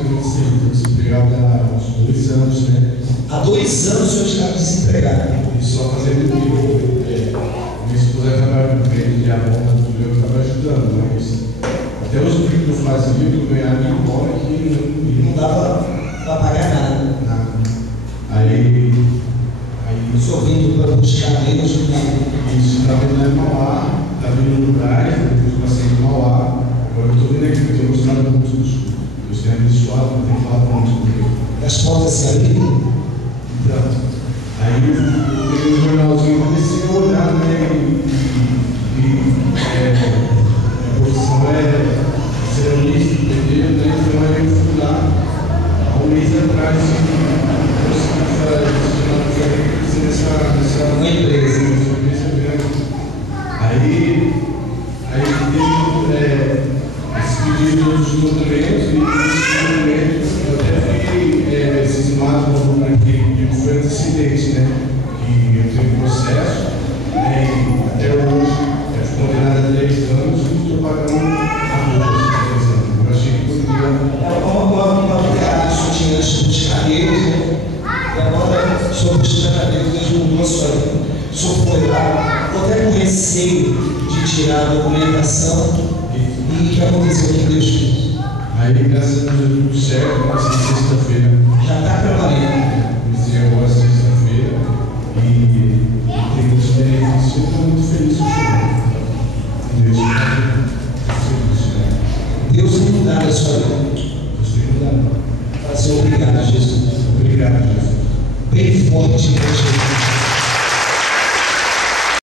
estou desempregado há uns 2 anos, né? Há 2 anos o senhor está desempregado. E só fazendo bico. Minha esposa trabalha com ele de avó, eu estava ajudando, mas até os bicos que eu fazia, eu ganhava em bola que Não dava para pagar nada. nada. Aí O senhor vindo para buscar Deus, isso, estava indo lá em Mauá, estava indo no Braz, depois passei em Mauá. Agora eu estou vindo aqui, porque eu tenho gostado muito dos cursos. Eu tenho abençoado, eu tenho falado muito com Deus. as portas se abriram. Então, aí eu peguei um jornalzinho e comecei a olhar, né? A profissão é ceramista, entendeu? Né? Então aí eu fui lá, há 1 mês atrás, nessa Uma empresa. Aí esse pedido dos documentos e esses documentos, eu até fiquei cismado que foi antecedente, né? Que eu tenho um processo, e até hoje eu fui condenado a 3 anos e estou pagando a multa de 3 anos. Eu achei que poderia. Uma viagem tinha antes de buscar Deus, né? E agora o senhor buscando a Deus, Deus mudou a sua vida. O senhor foi lá, até com receio de tirar a documentação. E o que aconteceu que Deus fez? Aí, graças a Deus, deu tudo certo, passei sexta-feira. Já está preparando. Comecei agora